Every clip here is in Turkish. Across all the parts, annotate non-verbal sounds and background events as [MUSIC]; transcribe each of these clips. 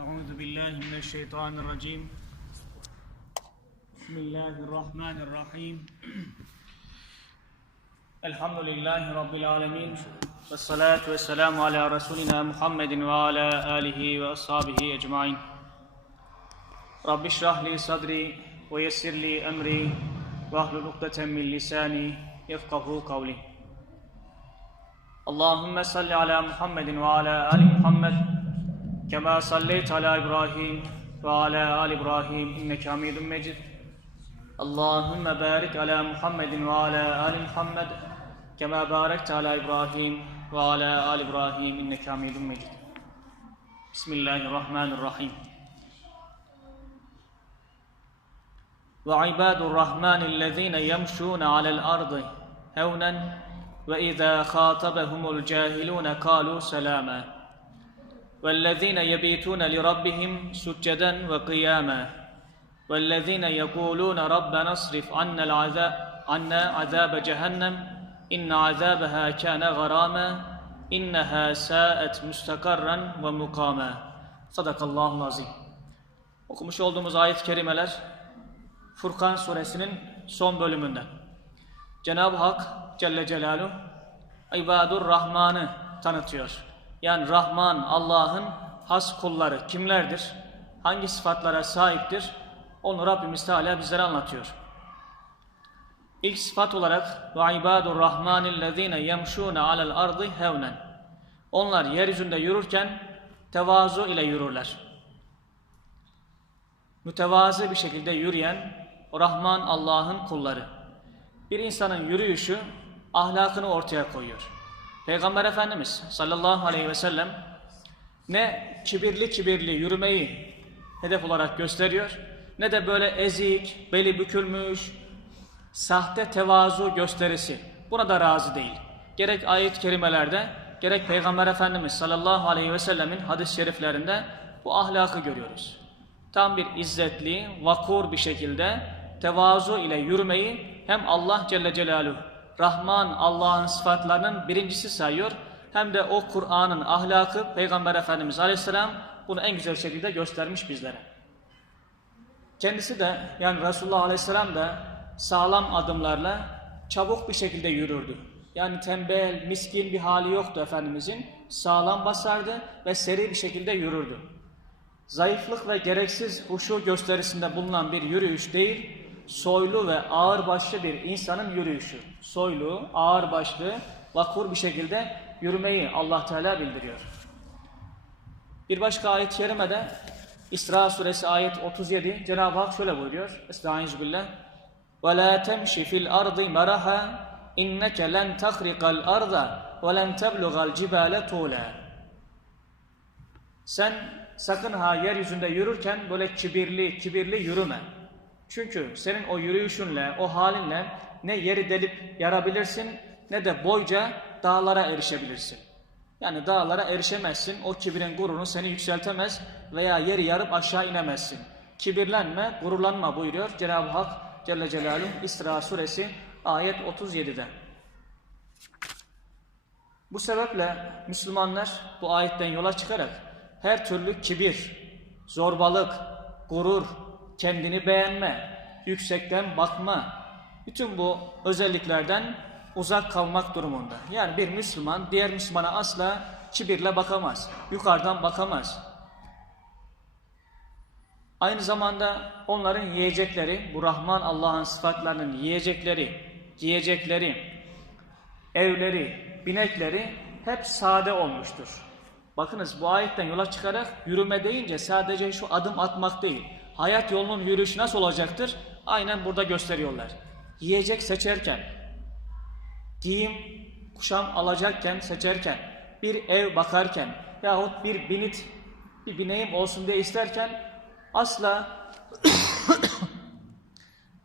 أعوذ بالله من الشيطان الرجيم. بسم الله الرحمن الرحيم. الحمد لله رب العالمين. والصلاة والسلام على رسولنا محمد وعلى آله وأصحابه أجمعين. رب اشرح لي صدري ويسر لي أمري واحلل عقدة من لساني يفقه قولي. اللهم صل على محمد وعلى آل محمد كما صليت على إبراهيم وعلى آل إبراهيم إنك حميد مجيد. اللهم بارك على محمد وعلى آل محمد كما باركت على إبراهيم وعلى آل إبراهيم إنك حميد مجيد. بسم الله الرحمن الرحيم. وعباد الرحمن الذين يمشون على الأرض هونا وإذا خاطبهم الجاهلون قالوا سلاما. والذين يبيتون لربهم سجدا وقياما والذين يقولون ربنا اصرف عنا العذاب عنا عذاب جهنم إن عذابها كان غراما إنها ساءت مستقرا ومقاما صدق الله العظيم Okumuş olduğumuz ayet-i kerimeler Furkan suresinin son bölümünden. Cenab-ı Hak Celle Celaluhu İbadur Rahman'ı tanıtıyor. Yani Rahman Allah'ın has kulları kimlerdir? Hangi sıfatlara sahiptir? Onu Rabbimiz Teala bizlere anlatıyor. İlk sıfat olarak ve ibadur rahmanillezine yemşûne alel ardı hevnen. Onlar yeryüzünde yürürken tevazu ile yürürler. Mütevazı bir şekilde yürüyen Rahman Allah'ın kulları. Bir insanın yürüyüşü ahlakını ortaya koyuyor. Peygamber Efendimiz sallallahu aleyhi ve sellem ne kibirli kibirli yürümeyi hedef olarak gösteriyor ne de böyle ezik, beli bükülmüş, sahte tevazu gösterisi. Buna da razı değil. Gerek ayet-i kerimelerde gerek Peygamber Efendimiz sallallahu aleyhi ve sellemin hadis-i şeriflerinde bu ahlakı görüyoruz. Tam bir izzetli, vakur bir şekilde tevazu ile yürümeyi hem Allah Celle Celaluhu Rahman Allah'ın sıfatlarının birincisi sayıyor. Hem de o Kur'an'ın ahlakı Peygamber Efendimiz Aleyhisselam bunu en güzel şekilde göstermiş bizlere. Kendisi de yani Resulullah Aleyhisselam da sağlam adımlarla çabuk bir şekilde yürürdü. Yani tembel, miskin bir hali yoktu Efendimizin. Sağlam basardı ve seri bir şekilde yürürdü. Zayıflık ve gereksiz huşu gösterisinde bulunan bir yürüyüş değil, soylu ve ağırbaşlı bir insanın yürüyüşü. Soylu, ağırbaşlı, vakur bir şekilde yürümeyi Allah Teala bildiriyor. Bir başka ayet-i kerimede İsra suresi ayet 37 Cenab-ı Hak şöyle buyuruyor. Estaizu billah. Ve la temşi fil ardı meraha inneke len tahrikal arda ve len teblugal. Sen sakın ha yeryüzünde yürürken böyle kibirli kibirli yürüme. Çünkü senin o yürüyüşünle, o halinle ne yeri delip yarabilirsin ne de boyca dağlara erişebilirsin. Yani dağlara erişemezsin. O kibirin gururunu seni yükseltemez veya yeri yarıp aşağı inemezsin. Kibirlenme, gururlanma buyuruyor Cenab-ı Hak Celle Celaluhu İsra suresi ayet 37'de. Bu sebeple Müslümanlar bu ayetten yola çıkarak her türlü kibir, zorbalık, gurur, kendini beğenme, yüksekten bakma, bütün bu özelliklerden uzak kalmak durumunda. Yani bir Müslüman diğer Müslümana asla kibirle bakamaz, yukarıdan bakamaz. Aynı zamanda onların yiyecekleri, bu Rahman Allah'ın sıfatlarının yiyecekleri, giyecekleri, evleri, binekleri hep sade olmuştur. Bakınız bu ayetten yola çıkarak yürüme deyince sadece şu adım atmak değil. Hayat yolunun yürüyüşü nasıl olacaktır? Aynen burada gösteriyorlar. Yiyecek seçerken, giyim, kuşam alacakken, seçerken, bir ev bakarken yahut bir binit, bir bineğim olsun diye isterken asla [COUGHS]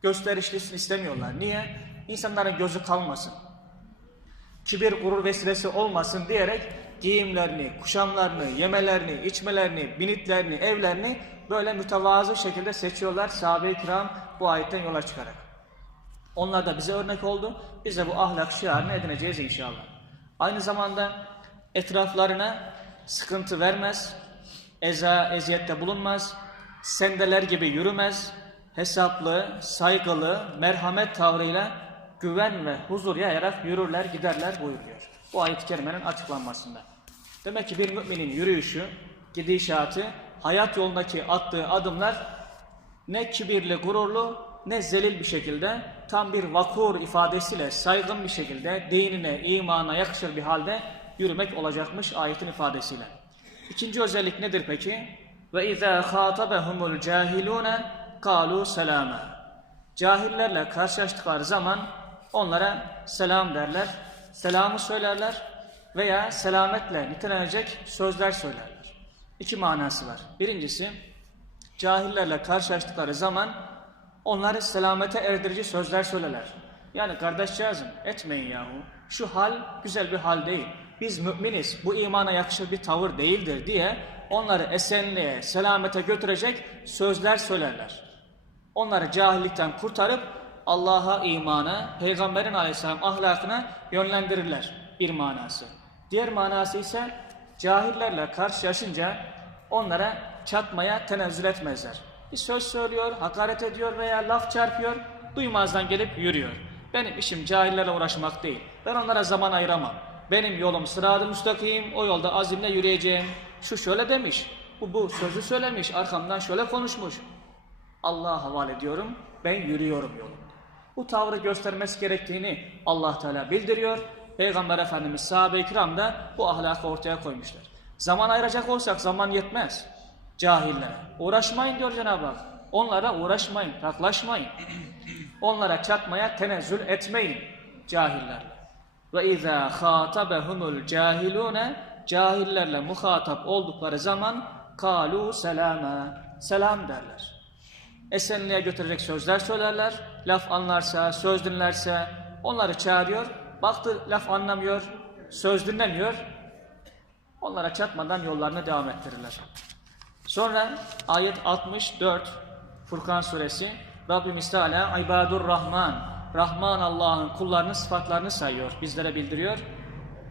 gösterişlisini istemiyorlar. Niye? İnsanların gözü kalmasın. Kibir, gurur vesilesi olmasın diyerek giyimlerini, kuşamlarını, yemelerini, içmelerini, binitlerini, evlerini böyle mütevazı şekilde seçiyorlar sahabe-i kiram bu ayetten yola çıkarak. Onlar da bize örnek oldu. Biz de bu ahlak şiarını edineceğiz inşallah. Aynı zamanda etraflarına sıkıntı vermez, eza, eziyette bulunmaz, sendeler gibi yürümez, hesaplı, saygılı, merhamet tavrıyla güven ve huzur yayarak yürürler, giderler buyuruyor. Bu ayet-i kerimenin açıklanmasında. Demek ki bir müminin yürüyüşü, gidişatı, hayat yolundaki attığı adımlar ne kibirli, gururlu, ne zelil bir şekilde tam bir vakur ifadesiyle saygın bir şekilde dinine, imana yakışır bir halde yürümek olacakmış ayetin ifadesiyle. İkinci özellik nedir peki? Ve izâ khâtabehumul cahilûne kâlû selâmâ. Cahillerle karşılaştıkları zaman onlara selam derler, selamı söylerler veya selametle nitelenecek sözler söylerler. İki manası var. Birincisi, cahillerle karşılaştıkları zaman onları selamete erdirici sözler söylerler. Yani kardeşcağızım etmeyin yahu. Şu hal güzel bir hal değil. Biz müminiz. Bu imana yakışır bir tavır değildir diye onları esenliğe, selamete götürecek sözler söylerler. Onları cahillikten kurtarıp Allah'a imana, Peygamberin aleyhisselam ahlakına yönlendirirler bir manası. Diğer manası ise cahillerle karşılaşınca onlara çatmaya tenezzül etmezler. Bir söz söylüyor, hakaret ediyor veya laf çarpıyor, duymazdan gelip yürüyor. Benim işim cahillerle uğraşmak değil. Ben onlara zaman ayıramam. Benim yolum sıradı müstakim, o yolda azimle yürüyeceğim. Şu şöyle demiş, bu bu sözü söylemiş, arkamdan şöyle konuşmuş. Allah'a havale ediyorum, ben yürüyorum yolumda. Bu tavrı göstermesi gerektiğini Allah Teala bildiriyor. Peygamber Efendimiz sahabe-i kiram da bu ahlakı ortaya koymuşlar. Zaman ayıracak olsak zaman yetmez. Cahillere. Uğraşmayın diyor Cenab-ı Hak. Onlara uğraşmayın, yaklaşmayın. Onlara çatmaya tenezzül etmeyin cahillerle. Ve izâ khâtabehumul cahilûne cahillerle muhatap oldukları zaman kalu selâme selam derler. Esenliğe götürecek sözler söylerler. Laf anlarsa, söz dinlerse onları çağırıyor. Baktı laf anlamıyor, söz dinlemiyor. Onlara çatmadan yollarına devam ettirirler. Sonra ayet 64 Furkan suresi Rabbimiz Teala ibadur Rahman Rahman Allah'ın kullarının sıfatlarını sayıyor. Bizlere bildiriyor.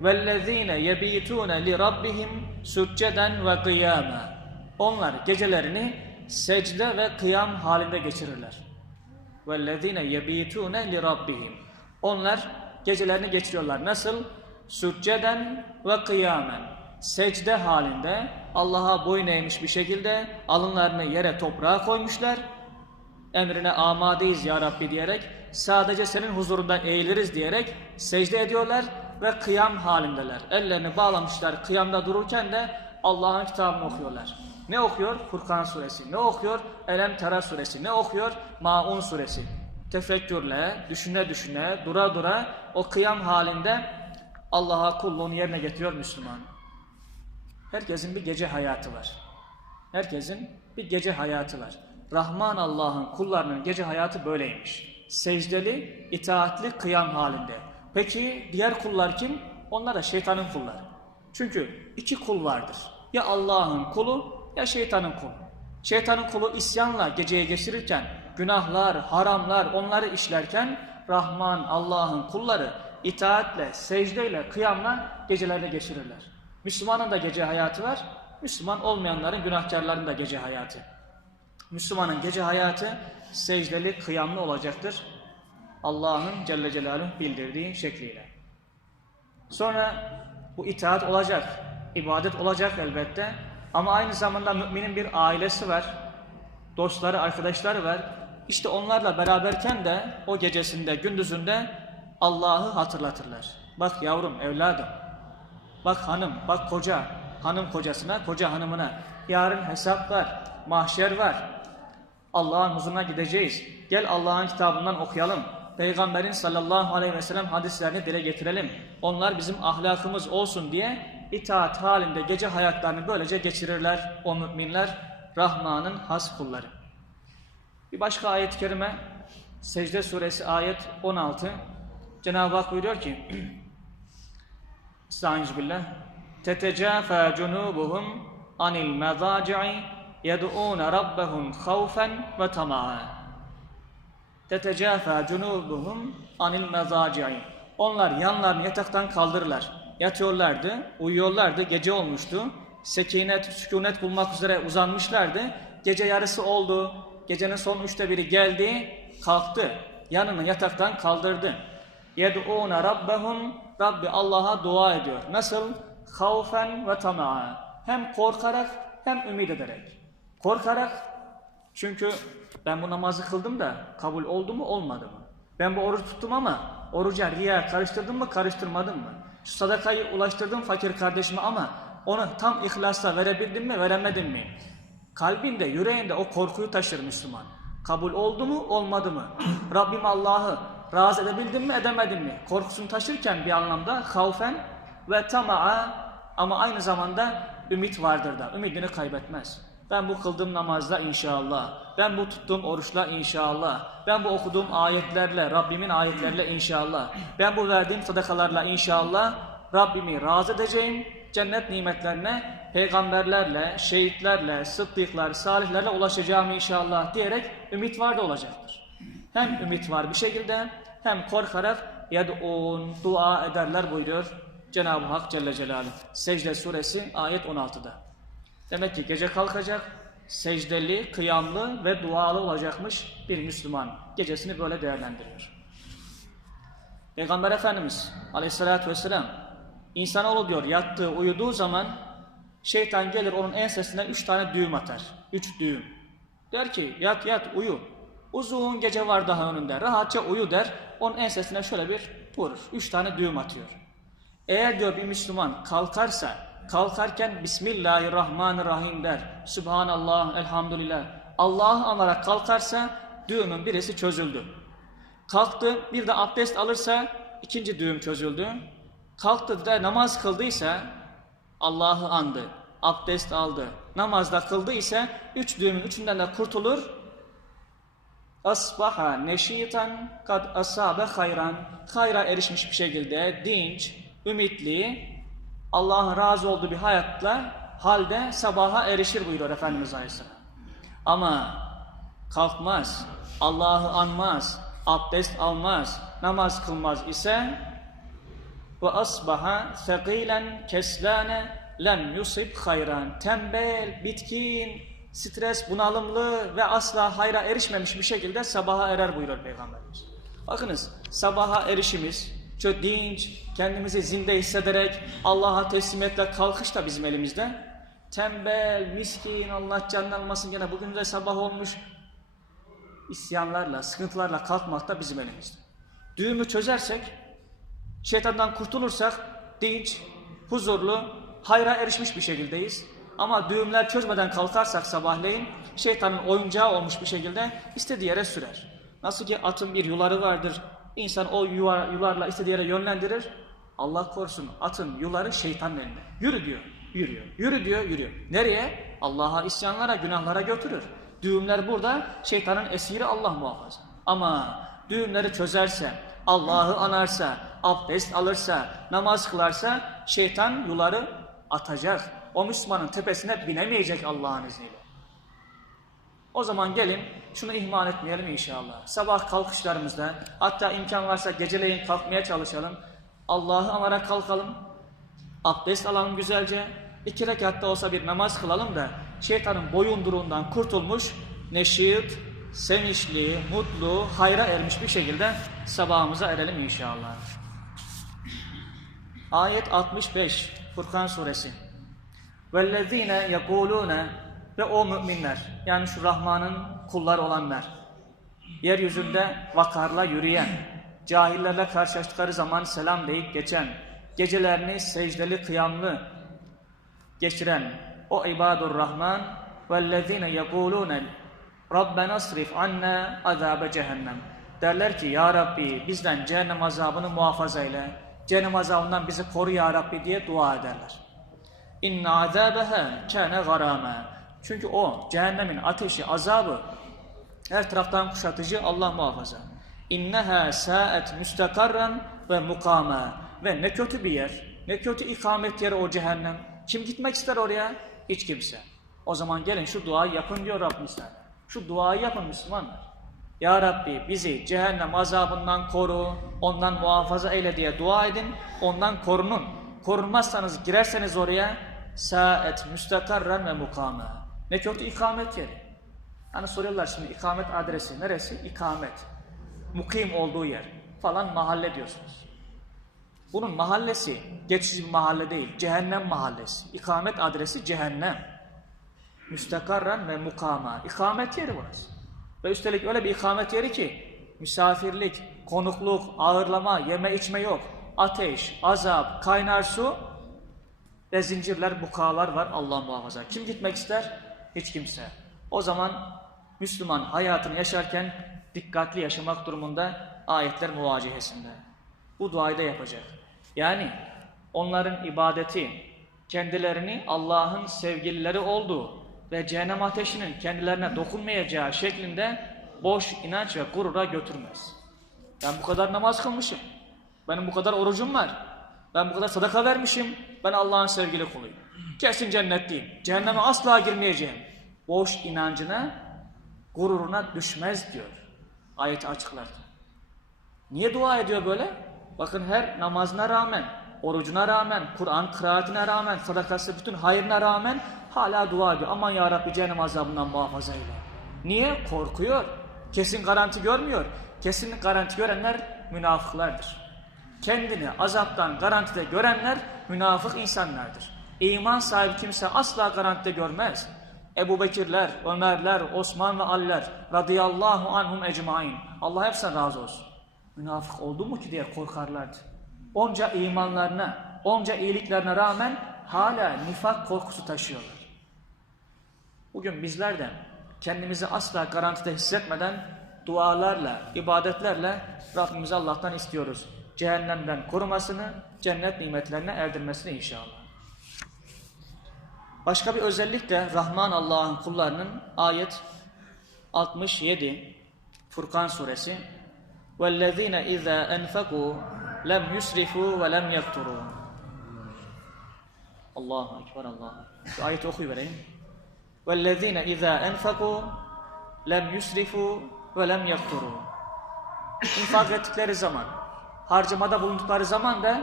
وَالَّذ۪ينَ يَب۪يتُونَ لِرَبِّهِمْ سُجَّدًا وَقِيَامًا Onlar gecelerini secde ve kıyam halinde geçirirler. وَالَّذ۪ينَ يَب۪يتُونَ لِرَبِّهِمْ Onlar gecelerini geçiriyorlar. Nasıl? Sücceden ve kıyamen. Secde halinde Allah'a boyun eğmiş bir şekilde alınlarını yere toprağa koymuşlar. Emrine amadeyiz ya Rabbi diyerek sadece senin huzurunda eğiliriz diyerek secde ediyorlar ve kıyam halindeler. Ellerini bağlamışlar kıyamda dururken de Allah'ın kitabını okuyorlar. Ne okuyor? Furkan suresi. Ne okuyor? Elem Tera suresi. Ne okuyor? Maun suresi. Tefekkürle, düşüne düşüne, dura dura o kıyam halinde Allah'a kulluğunu yerine getiriyor Müslüman. Herkesin bir gece hayatı var. Herkesin bir gece hayatı var. Rahman Allah'ın kullarının gece hayatı böyleymiş. Secdeli, itaatli kıyam halinde. Peki diğer kullar kim? Onlar da şeytanın kulları. Çünkü iki kul vardır. Ya Allah'ın kulu ya şeytanın kulu. Şeytanın kulu isyanla geceye geçirirken, günahlar, haramlar onları işlerken Rahman Allah'ın kulları itaatle, secdeyle, kıyamla gecelerde geçirirler. Müslümanın da gece hayatı var, Müslüman olmayanların, günahkarların da gece hayatı. Müslümanın gece hayatı secdeli, kıyamlı olacaktır. Allah'ın Celle Celaluhu bildirdiği şekliyle. Sonra bu itaat olacak, ibadet olacak elbette. Ama aynı zamanda müminin bir ailesi var, dostları, arkadaşları var. İşte onlarla beraberken de o gecesinde, gündüzünde Allah'ı hatırlatırlar. Bak yavrum, evladım, bak hanım, bak koca, hanım kocasına, koca hanımına. Yarın hesap var, mahşer var. Allah'ın huzuruna gideceğiz. Gel Allah'ın kitabından okuyalım. Peygamberin sallallahu aleyhi ve sellem hadislerini dile getirelim. Onlar bizim ahlakımız olsun diye itaat halinde gece hayatlarını böylece geçirirler o müminler Rahman'ın has kulları. Bir başka ayet-i kerime Secde suresi ayet 16 Cenab-ı Hak buyuruyor ki Estağfirullah Tetecafa cunubuhum anil mezaci'i yed'ûne rabbehum havfen ve tama'a Tetecafa cunubuhum anil mezaci'i Onlar yanlarını yataktan kaldırırlar. Yatıyorlardı, uyuyorlardı, gece olmuştu. sekinet, sükunet bulmak üzere uzanmışlardı. Gece yarısı oldu. Gecenin son üçte biri geldi, kalktı. Yanını yataktan kaldırdı. Yed'ûne rabbehum Rabbi Allah'a dua ediyor. Nasıl? Havfen ve tama'a. Hem korkarak hem ümit ederek. Korkarak çünkü ben bu namazı kıldım da kabul oldu mu olmadı mı? Ben bu oruç tuttum ama oruca riya karıştırdım mı karıştırmadım mı? Şu sadakayı ulaştırdım fakir kardeşime ama onu tam ihlasla verebildim mi veremedim mi? Kalbinde, yüreğinde o korkuyu taşır Müslüman. Kabul oldu mu, olmadı mı? [CLEARS THROAT] Rabbim Allah'ı razı edebildim mi, edemedim mi? Korkusunu taşırken bir anlamda havfen ve tama'a ama aynı zamanda ümit vardır da. Ümidini kaybetmez. Ben bu kıldığım namazla inşallah, ben bu tuttuğum oruçla inşallah, ben bu okuduğum ayetlerle, Rabbimin ayetlerle inşallah, ben bu verdiğim sadakalarla inşallah Rabbimi razı edeceğim, cennet nimetlerine peygamberlerle, şehitlerle, sıddıklar, salihlerle ulaşacağım inşallah diyerek ümit var da olacaktır. Hem ümit var bir şekilde hem korkarak yed'un, dua ederler buyuruyor Cenab-ı Hak Celle Celaluhu. Secde suresi ayet 16'da. Demek ki gece kalkacak, secdeli, kıyamlı ve dualı olacakmış bir Müslüman. Gecesini böyle değerlendiriyor. Peygamber Efendimiz aleyhissalatü vesselam insanoğlu diyor yattığı, uyuduğu zaman şeytan gelir onun ensesine üç tane düğüm atar. Üç düğüm. Der ki yat yat uyu. Uzun gece var daha önünde. Rahatça uyu der. Onun ensesine şöyle bir vurur. Üç tane düğüm atıyor. Eğer diyor bir Müslüman kalkarsa, kalkarken Bismillahirrahmanirrahim der. Subhanallah, elhamdülillah. Allah'ı anarak kalkarsa düğümün birisi çözüldü. Kalktı, bir de abdest alırsa ikinci düğüm çözüldü. Kalktı da namaz kıldıysa Allah'ı andı, abdest aldı, namazda kıldıysa üç düğümün üçünden de kurtulur. Asbaha neşitan kad asabe hayran. Hayra erişmiş bir şekilde dinç, ümitli, Allah'ın razı olduğu bir hayatla halde sabaha erişir buyuruyor Efendimiz Aleyhisselam. Ama kalkmaz, Allah'ı anmaz, abdest almaz, namaz kılmaz ise ve asbaha sekilen keslane lem yusib hayran. Tembel, bitkin, stres, bunalımlı ve asla hayra erişmemiş bir şekilde sabaha erer buyuruyor Peygamberimiz. Bakınız sabaha erişimiz, çok dinç, kendimizi zinde hissederek Allah'a teslimiyetle kalkış da bizim elimizde. Tembel, miskin, Allah canını almasın gene bugün de sabah olmuş. İsyanlarla, sıkıntılarla kalkmak da bizim elimizde. Düğümü çözersek, şeytandan kurtulursak dinç, huzurlu, hayra erişmiş bir şekildeyiz. Ama düğümler çözmeden kalkarsak sabahleyin şeytanın oyuncağı olmuş bir şekilde istediği yere sürer. Nasıl ki atın bir yuları vardır. İnsan o yuvar, yuvarla istediği yere yönlendirir. Allah korusun atın yuları şeytanın elinde. Yürü diyor, yürüyor. Yürü diyor, yürüyor. Nereye? Allah'a isyanlara, günahlara götürür. Düğümler burada şeytanın esiri Allah muhafaza. Ama düğümleri çözerse, Allah'ı anarsa, abdest alırsa, namaz kılarsa şeytan yuları atacak. O Müslümanın tepesine binemeyecek Allah'ın izniyle. O zaman gelin şunu ihmal etmeyelim inşallah. Sabah kalkışlarımızda hatta imkan varsa geceleyin kalkmaya çalışalım. Allah'ı anarak kalkalım. Abdest alalım güzelce. İki rekatta olsa bir namaz kılalım da şeytanın boyunduruğundan kurtulmuş, neşit, sevinçli, mutlu, hayra ermiş bir şekilde sabahımıza erelim inşallah. Ayet 65 Furkan suresi. Vellezine yekulune ve o müminler yani şu Rahman'ın kulları olanlar yeryüzünde vakarla yürüyen cahillerle karşılaştıkları zaman selam deyip geçen gecelerini secdeli kıyamlı geçiren o ibadur Rahman vellezine yekulune Rabbena srif anna azabe cehennem derler ki ya Rabbi bizden cehennem azabını muhafaza eyle cehennem azabından bizi koru ya Rabbi diye dua ederler. İnne azabeha kâne garâmâ. Çünkü o cehennemin ateşi, azabı her taraftan kuşatıcı Allah muhafaza. İnneha sa'et müstakarran ve mukama. Ve ne kötü bir yer, ne kötü ikamet yeri o cehennem. Kim gitmek ister oraya? Hiç kimse. O zaman gelin şu duayı yapın diyor Rabbimiz. Şu duayı yapın Müslümanlar. Ya Rabbi bizi cehennem azabından koru, ondan muhafaza eyle diye dua edin, ondan korunun. Korunmazsanız girerseniz oraya saet müstakarren ve mukama. Ne kötü ikamet yeri. Hani soruyorlar şimdi ikamet adresi neresi? İkamet. Mukim olduğu yer falan mahalle diyorsunuz. Bunun mahallesi geçici bir mahalle değil. Cehennem mahallesi. İkamet adresi cehennem. Müstakarren ve mukama. İkamet yeri burası. Ve üstelik öyle bir ikamet yeri ki misafirlik, konukluk, ağırlama, yeme içme yok. Ateş, azap, kaynar su ve zincirler, bukalar var Allah muhafaza. Kim gitmek ister? Hiç kimse. O zaman Müslüman hayatını yaşarken dikkatli yaşamak durumunda ayetler muvacihesinde. Bu duayı da yapacak. Yani onların ibadeti kendilerini Allah'ın sevgilileri olduğu ve cehennem ateşinin kendilerine dokunmayacağı şeklinde boş inanç ve gurura götürmez. Ben bu kadar namaz kılmışım. Benim bu kadar orucum var. Ben bu kadar sadaka vermişim. Ben Allah'ın sevgili kuluyum. Kesin cennetliyim. Cehenneme asla girmeyeceğim. Boş inancına, gururuna düşmez diyor. Ayet açıklardı. Niye dua ediyor böyle? Bakın her namazına rağmen, orucuna rağmen, Kur'an kıraatine rağmen, sadakası bütün hayrına rağmen hala dua ediyor. Aman ya Rabbi cehennem azabından muhafaza eyle. Niye? Korkuyor. Kesin garanti görmüyor. Kesin garanti görenler münafıklardır. Kendini azaptan garantide görenler münafık insanlardır. İman sahibi kimse asla garantide görmez. Ebu Bekirler, Ömerler, Osman ve Aliler radıyallahu anhum ecmain. Allah hepsinden razı olsun. Münafık oldu mu ki diye korkarlardı. Onca imanlarına, onca iyiliklerine rağmen hala nifak korkusu taşıyorlar. Bugün bizler de kendimizi asla garantide hissetmeden dualarla, ibadetlerle Rabbimizi Allah'tan istiyoruz. Cehennemden korumasını, cennet nimetlerine erdirmesini inşallah. Başka bir özellik de Rahman Allah'ın kullarının ayet 67 Furkan suresi وَالَّذ۪ينَ اِذَا اَنْفَقُوا لَمْ يُسْرِفُوا وَلَمْ يَقْتُرُوا Allahu Ekber Allah. Şu ayeti okuyuvereyim. وَالَّذ۪ينَ اِذَا اَنْفَقُوا لَمْ يُسْرِفُوا وَلَمْ يَقْتُرُوا İnfak ettikleri zaman, harcamada bulundukları zaman da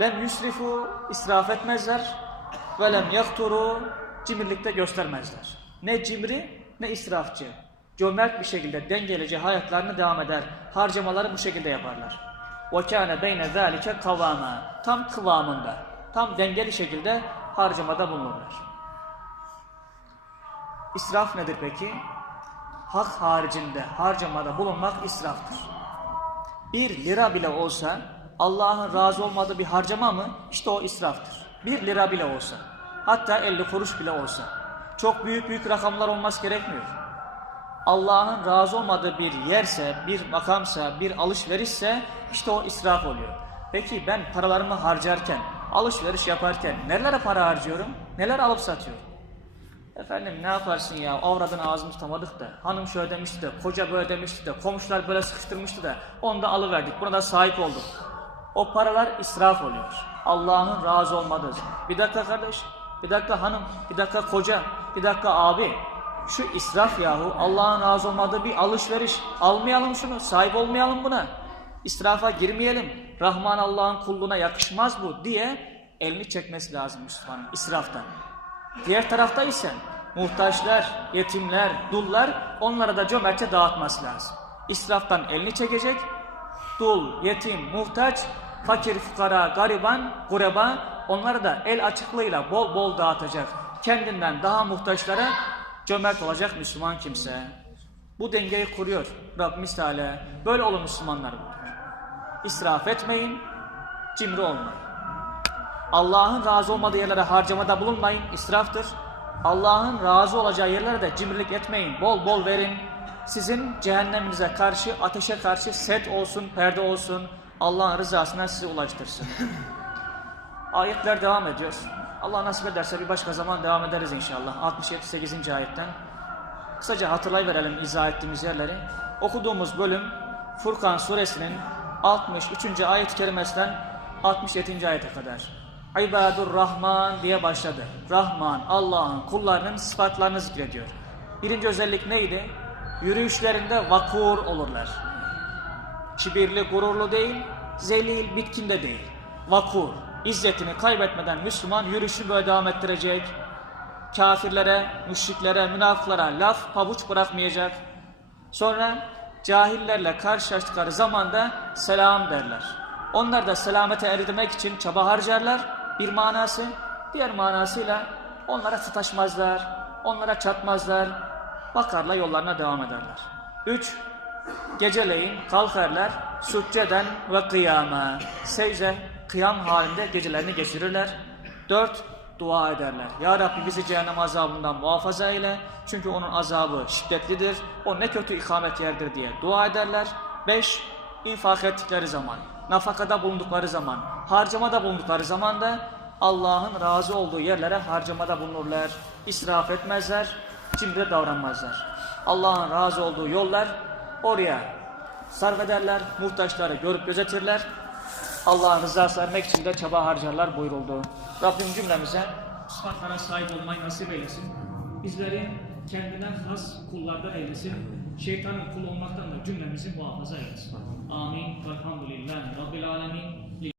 lem yusrifu israf etmezler ve lem yakturu cimrilikte göstermezler. Ne cimri ne israfçı. Cömert bir şekilde dengelice hayatlarını devam eder. Harcamaları bu şekilde yaparlar. وَكَانَ بَيْنَ ذَٰلِكَ kavama Tam kıvamında, tam dengeli şekilde harcamada bulunurlar. İsraf nedir peki? Hak haricinde harcamada bulunmak israftır. Bir lira bile olsa Allah'ın razı olmadığı bir harcama mı? İşte o israftır. Bir lira bile olsa. Hatta 50 kuruş bile olsa. Çok büyük büyük rakamlar olması gerekmiyor. Allah'ın razı olmadığı bir yerse, bir makamsa, bir alışverişse işte o israf oluyor. Peki ben paralarımı harcarken, alışveriş yaparken nelere para harcıyorum? Neler alıp satıyorum? Efendim ne yaparsın ya avradın ağzını tutamadık da hanım şöyle demişti de koca böyle demişti de komşular böyle sıkıştırmıştı da onu da alıverdik buna da sahip olduk. O paralar israf oluyor. Allah'ın razı olmadığı. Bir dakika kardeş, bir dakika hanım, bir dakika koca, bir dakika abi. Şu israf yahu Allah'ın razı olmadığı bir alışveriş. Almayalım şunu, sahip olmayalım buna. İsrafa girmeyelim. Rahman Allah'ın kulluğuna yakışmaz bu diye elini çekmesi lazım Müslümanın israftan. Diğer tarafta ise muhtaçlar, yetimler, dullar onlara da cömertçe dağıtması lazım. İsraftan elini çekecek, dul, yetim, muhtaç, fakir, fukara, gariban, gureba onları da el açıklığıyla bol bol dağıtacak. Kendinden daha muhtaçlara cömert olacak Müslüman kimse. Bu dengeyi kuruyor Rabbimiz Teala. Böyle olun Müslümanlar. İsraf etmeyin, cimri olmayın. Allah'ın razı olmadığı yerlere harcamada bulunmayın, israftır. Allah'ın razı olacağı yerlere de cimrilik etmeyin, bol bol verin. Sizin cehenneminize karşı, ateşe karşı set olsun, perde olsun. Allah'ın rızasına sizi ulaştırsın. [LAUGHS] Ayetler devam ediyor. Allah nasip ederse bir başka zaman devam ederiz inşallah. 67-8. ayetten. Kısaca hatırlayıverelim izah ettiğimiz yerleri. Okuduğumuz bölüm Furkan suresinin 63. ayet-i kerimesinden 67. ayete kadar. İbadur Rahman diye başladı. Rahman, Allah'ın kullarının sıfatlarını zikrediyor. Birinci özellik neydi? Yürüyüşlerinde vakur olurlar. Kibirli, gururlu değil, zelil, bitkin de değil. Vakur, izzetini kaybetmeden Müslüman yürüyüşü böyle devam ettirecek. Kafirlere, müşriklere, münafıklara laf pabuç bırakmayacak. Sonra cahillerle karşılaştıkları zaman da selam derler. Onlar da selamete erdirmek için çaba harcarlar. Bir manası, diğer manasıyla onlara sataşmazlar, onlara çatmazlar. Bakarlar yollarına devam ederler. Üç, geceleyin kalkarlar sücceden ve kıyama. Secde, kıyam halinde gecelerini geçirirler. Dört, dua ederler. Ya Rabbi bizi cehennem azabından muhafaza eyle. Çünkü onun azabı şiddetlidir. O ne kötü ikamet yerdir diye dua ederler. Beş, infak ettikleri zaman, nafakada bulundukları zaman, harcamada bulundukları zaman da Allah'ın razı olduğu yerlere harcamada bulunurlar. İsraf etmezler, cimri davranmazlar. Allah'ın razı olduğu yollar oraya sarf ederler, muhtaçları görüp gözetirler. Allah'ın rızası vermek için de çaba harcarlar buyuruldu. Rabbim cümlemize sıfatlara sahip olmayı nasip eylesin. Bizleri kendine has kullardan eylesin. Şeytanın kul olmaktan da cümlemizi muhafaza eylesin. Amin. Velhamdülillahi Rabbil Alemin.